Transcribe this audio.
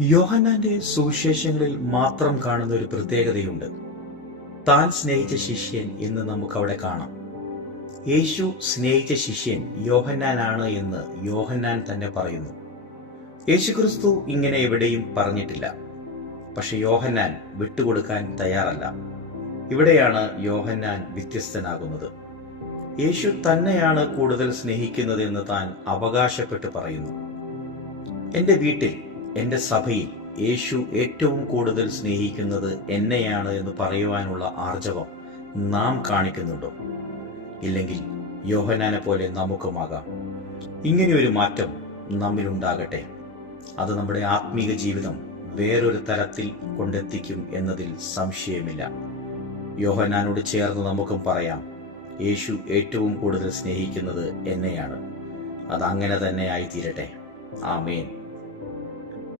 യോഹന്നാന്റെ സുവിശേഷങ്ങളിൽ മാത്രം കാണുന്ന ഒരു പ്രത്യേകതയുണ്ട്. താൻ സ്നേഹിച്ച ശിഷ്യൻ എന്ന് നമുക്ക് അവിടെ കാണാം. യേശു സ്നേഹിച്ച ശിഷ്യൻ യോഹന്നാനാണ് എന്ന് യോഹന്നാൻ തന്നെ പറയുന്നു. യേശുക്രിസ്തു ഇങ്ങനെ എവിടെയും പറഞ്ഞിട്ടില്ല. പക്ഷെ യോഹന്നാൻ വിട്ടുകൊടുക്കാൻ തയ്യാറല്ല. ഇവിടെയാണ് യോഹന്നാൻ വ്യത്യസ്തനാകുന്നത്. യേശു തന്നെയാണ് കൂടുതൽ സ്നേഹിക്കുന്നതെന്ന് താൻ അവകാശപ്പെട്ട് പറയുന്നു. എൻ്റെ വീട്ടിൽ, എൻ്റെ സഭയിൽ യേശു ഏറ്റവും കൂടുതൽ സ്നേഹിക്കുന്നത് എന്നെയാണ് എന്ന് പറയുവാനുള്ള ആർജവം നാം കാണിക്കുന്നുണ്ടോ? ഇല്ലെങ്കിൽ യോഹന്നാനെ പോലെ നമുക്കുമാകാം. ഇങ്ങനെയൊരു മാറ്റം നമ്മിലുണ്ടാകട്ടെ. അത് നമ്മുടെ ആത്മീക ജീവിതം വേറൊരു തലത്തിൽ കൊണ്ടെത്തിക്കും എന്നതിൽ സംശയമില്ല. യോഹന്നാനോട് ചേർന്ന് നമുക്കും പറയാം, യേശു ഏറ്റവും കൂടുതൽ സ്നേഹിക്കുന്നത് എന്നെയാണ്. അത് അങ്ങനെ തന്നെ ആയിത്തീരട്ടെ. ആമേൻ.